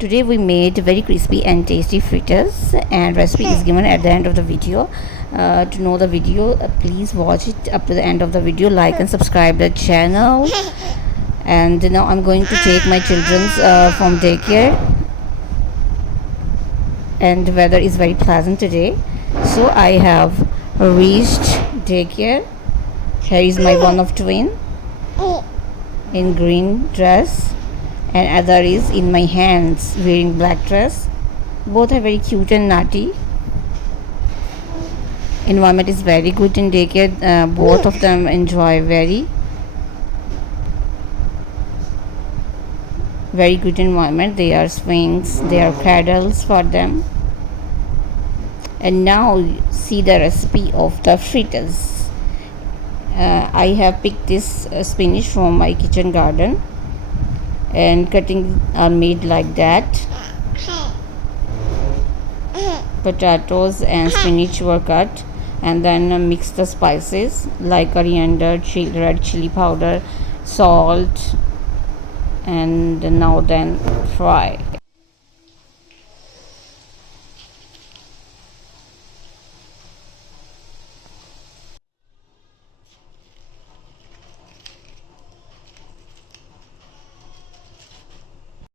Today we made very crispy and tasty fritters, and recipe is given at the end of the video. To know the video, please watch it up to the end of the video, like and subscribe the channel. And now I'm going to take my children from daycare, and the weather is very pleasant today, so I have reached daycare. Here is my one of twin in green dress, and other is in my hands wearing black dress. Both are very cute and naughty. Environment is very good in daycare. Both of them enjoy very good environment. They are swings, they are cradles for them. And now see the recipe of the fritters. I have picked this spinach from my kitchen garden, and cutting are made like that. Potatoes and spinach were cut, and then mix the spices like coriander, red chili powder, salt, and now then fry.